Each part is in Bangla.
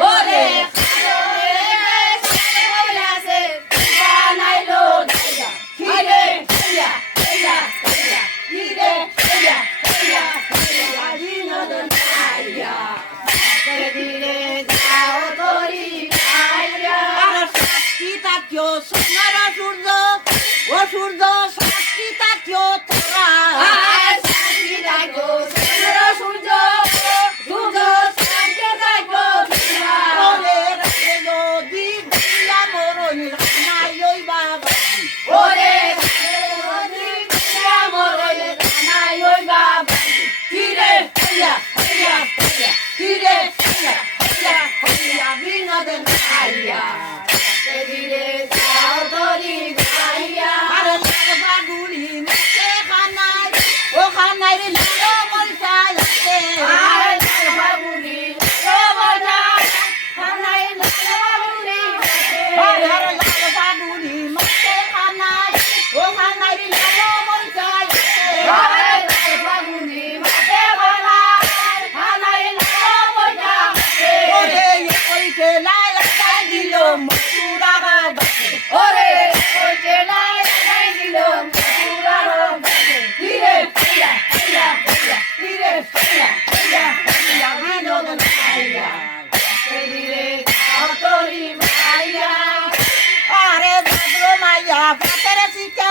Orei! Hallelujah, যা বাতের সীতা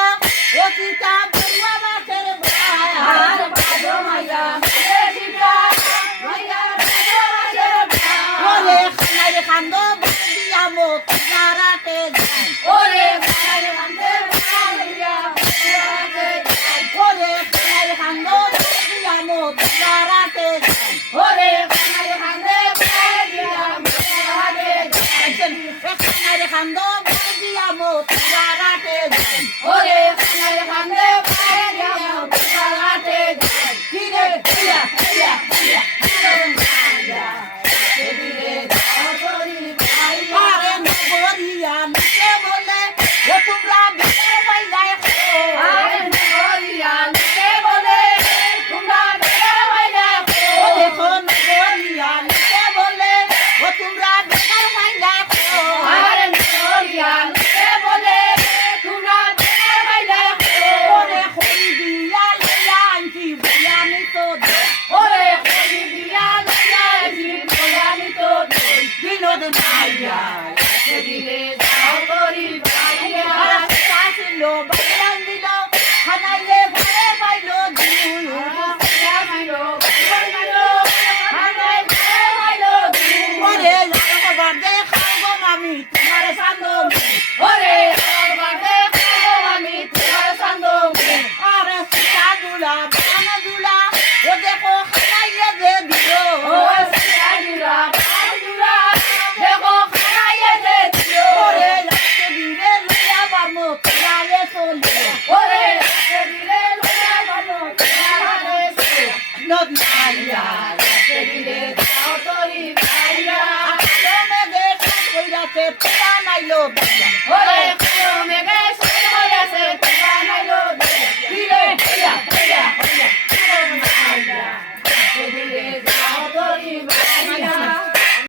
ও সীতা বড়ুয়া বাতের ভার বাজো মাইয়া রে সীতা মাইয়া বাজো বাজো ওরে, খানারে খান্দো দিয়া মো তারাতে যাই। ওরে, খানারে খান্দো তোলালে চলিও নদ মাইয়া আকাশে মেঘে কাজ